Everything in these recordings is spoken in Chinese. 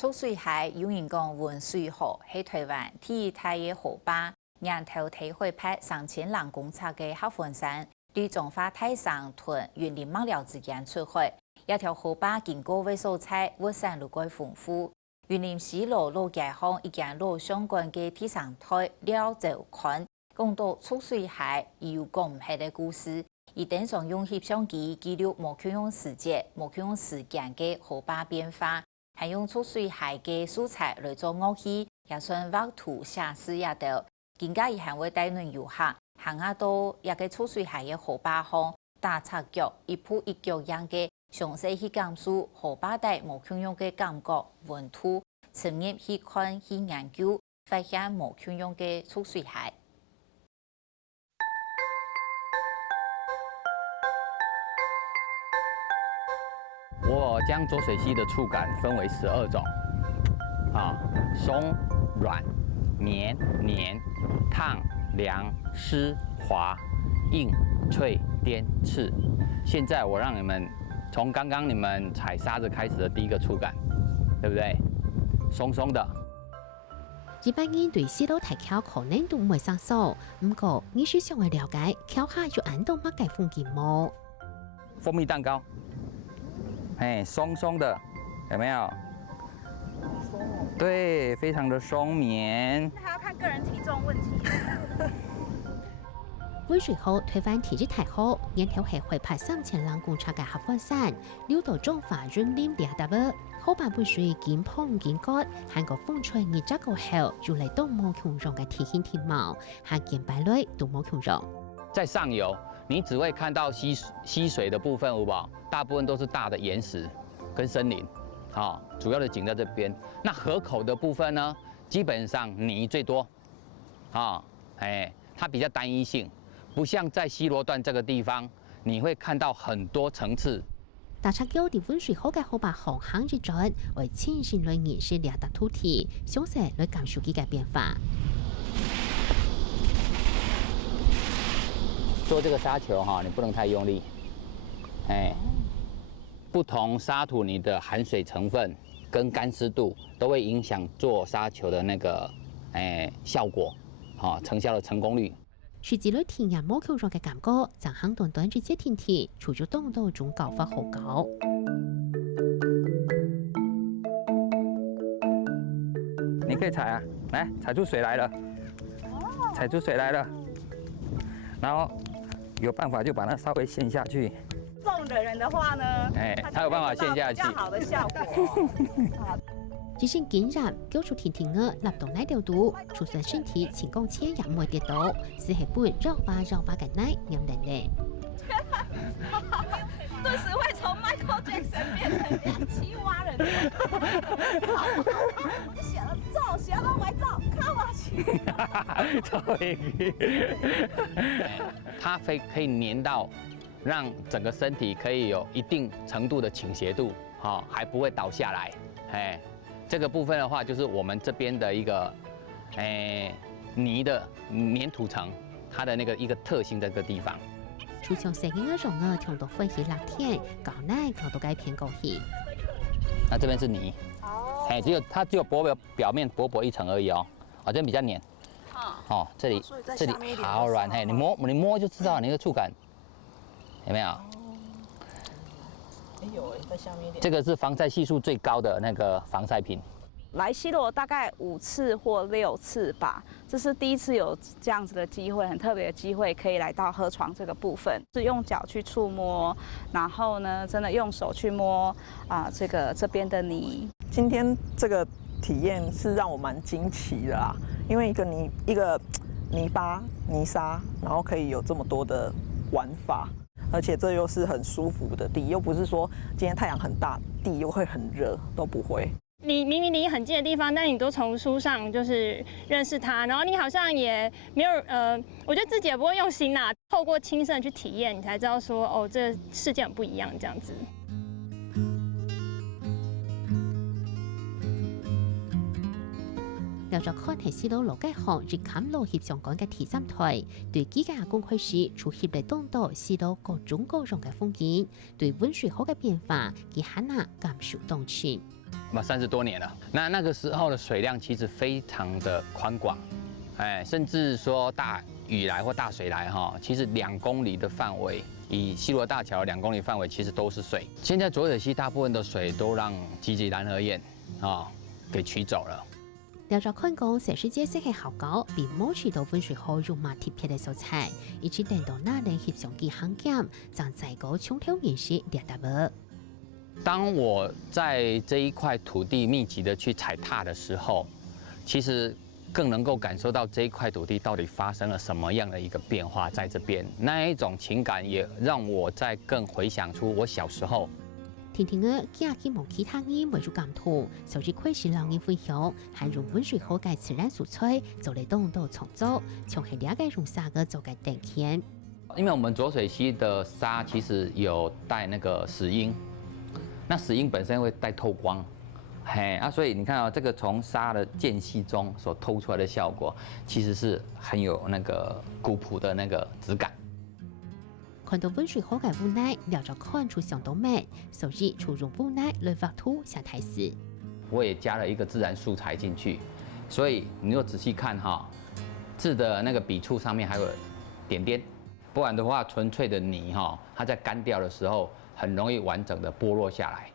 蓄水海有人讲温水河是台湾第一大嘅河坝，让头体会拍3000人公尺嘅合欢山，对中华太上屯园林幕僚之间出海。一条河坝经过的所在，活山路该丰富。园林西路路街巷已经路相关嘅第三台了就看，讲到蓄水海有讲唔系嘅故事。伊等上用摄像机记录无缺用时节、无缺用时间嘅河坝变化。还用蓄水海嘅素材来做乐器，也算画图写诗也得。更加伊还会带领游客行下到一个蓄水海嘅河坝旁，打赤脚一步一脚样嘅详细去感受河坝底无穷用嘅感觉、温度，深入去看去研究，发现无穷用嘅蓄水海。我将浊水溪的触感分为12种，松、软、绵、黏、烫、凉、湿、滑、硬、脆、颠、刺。现在我让你们从刚刚你们踩沙子开始的第一个触感，对不对？松松的。一般人对西路大桥可能都唔会生疏，不过你需想要了解桥下有安到乜嘅风景么？蜂蜜蛋糕。松松的，有没有？松哦。对，非常的松绵。还要看个人体重问题。温水后台湾体质太好，年头系会拍3000人公尺嘅合欢山，溜到中华园林2大窝，河坝本水见碰见角，韩国风吹日则过後，就嚟到冇強容嘅體現天貌，下見擺類都冇強容。在上游，你只会看到溪水的部分，有冇？大部分都是大的岩石跟森林，主要的景在这边。那河口的部分呢，基本上泥最多，它比较单一性，不像在西螺段这个地方，你会看到很多层次。大赤腳喺温水好嘅河壩航行之轉，為前線類研是2大土地，詳細來感受佢嘅變化。做这个沙球你不能太用力，不同沙土你的含水成分跟干湿度都会影响做沙球的那个效果，成效的成功率。樹子裏田人冇強壯嘅感覺，就行短短直接天氣，除咗動到仲高發好高。你可以踩啊，来，踩出水来了，踩出水来了，然后有辦法就把它稍微陷下去。重的人的話呢，才有辦法陷下去，比較好的效果。只是竟然叫出甜甜嘅立到奶條度，就算身體前高車也唔會跌倒，只係背繞吧嘅奶飲人咧。頓時會從 Michael Jackson 變成2.7蛙人。你寫了照，寫到歪照，看我去。它可以粘到，让整个身体可以有一定程度的倾斜度，还不会倒下来。这个部分的话，就是我们这边的一个泥的粘土层，它的那个一个特性在这个地方。出像石英嘅容啊，聽到飛起辣天，搞奶搞到該偏高氣。那这边是泥，它只有表面薄一层而已哦，这边比较黏。这里好软，你摸就知道你的触感，有没有？有在下面一点。这个是防晒系数最高的那个防晒品。来西螺大概5次或6次吧，这是第一次有这样子的机会，很特别的机会，可以来到河床这个部分，是用脚去触摸，然后呢，真的用手去摸这边的泥。今天这个体验是让我蛮惊奇的啦，因为一个泥巴、泥沙，然后可以有这么多的玩法。而且这又是很舒服的地，又不是说今天太阳很大，地又会很热，都不会。你明明离很近的地方，但你都从书上就是认识它，然后你好像也没有我觉得自己也不会用心啦，透過親身去體驗，你才知道說這世界很不一樣這樣子。留咗看係西路路街巷日冚路協相關嘅第三台，對幾家公開時，除協嚟東到西路各種各樣嘅風景，對溫水河嘅變化，佢很難感受當前。30多年了。那个时候的水量其实非常的宽广，甚至说大雨来或大水来哈，其实2公里的范围，以西螺大桥2公里范围其实都是水。现在浊水溪大部分的水都让基吉兰河堰给取走了。了着看讲，全世界世界好高，比某许多温水河用马贴片的素材，以及等到那人翕相机行检，将在高冲挑面试列达无。当我在这一块土地密集的去踩踏的时候，其实更能够感受到这一块土地到底发生了什么样的一个变化在这边。那一种情感也让我再更回想出我小时候。婷婷儿也希望其他人为咗感同，甚至開始讓人分享，含用温水河嘅自然素材，做嚟當到創作，從係了解用沙嘅做嘅定片。因为我们浊水溪的沙其实有带那个石英，那石英本身会带透光，所以你看这个从沙的间隙中所透出来的效果，其实是很有那个古朴的那个质感。看到温水河嘅無奈，了就看出相當美，所以就用無奈來畫圖下台詞。我也加了一个自然素材进去，所以你若仔细看字的那个笔触上面还有点点，不然的话纯粹的泥它在干掉的时候很容易完整的剥落下来。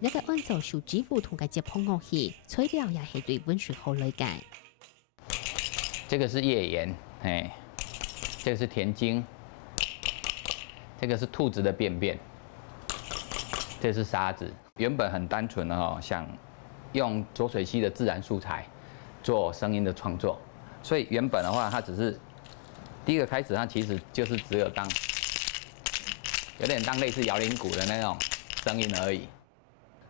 一個按照手指符同嘅接碰樂器，材料也係對温水河來解。这个是页岩，这个是田径，这个是兔子的便便，这是沙子。原本很单纯的想用浊水溪的自然素材做声音的创作，所以原本的话，它只是第一个开始，它其实就是只有有点当类似摇铃鼓的那種聲音而已。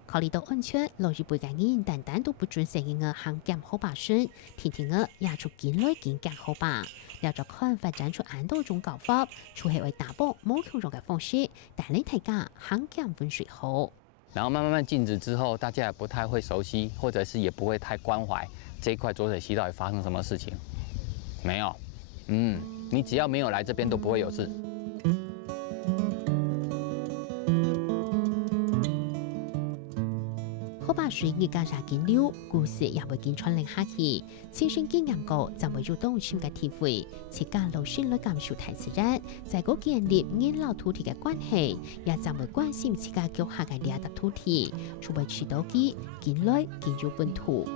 考慮到安全，落日背嘅人單單都不准聲音嘅行檢好把聲，天天嘅也出見來見檢好把，了就看發展出很多種搞法，除係為打破冇強弱嘅方式，帶領大家行檢温水河。然後慢慢禁止之後，大家也不太會熟悉，或者是也不會太關懷這一塊濁水溪到底發生什麼事情。沒有，你只要沒有來這邊都不會有事。河壩水越加見溜，故事也會見傳承下去。親身經驗過，就會有當深嘅體會。自家老先來感受大自然，在嗰建立人老土地嘅關係，也就會關心自家腳下嘅呢一笪土地，除為持到基，見來見有本土。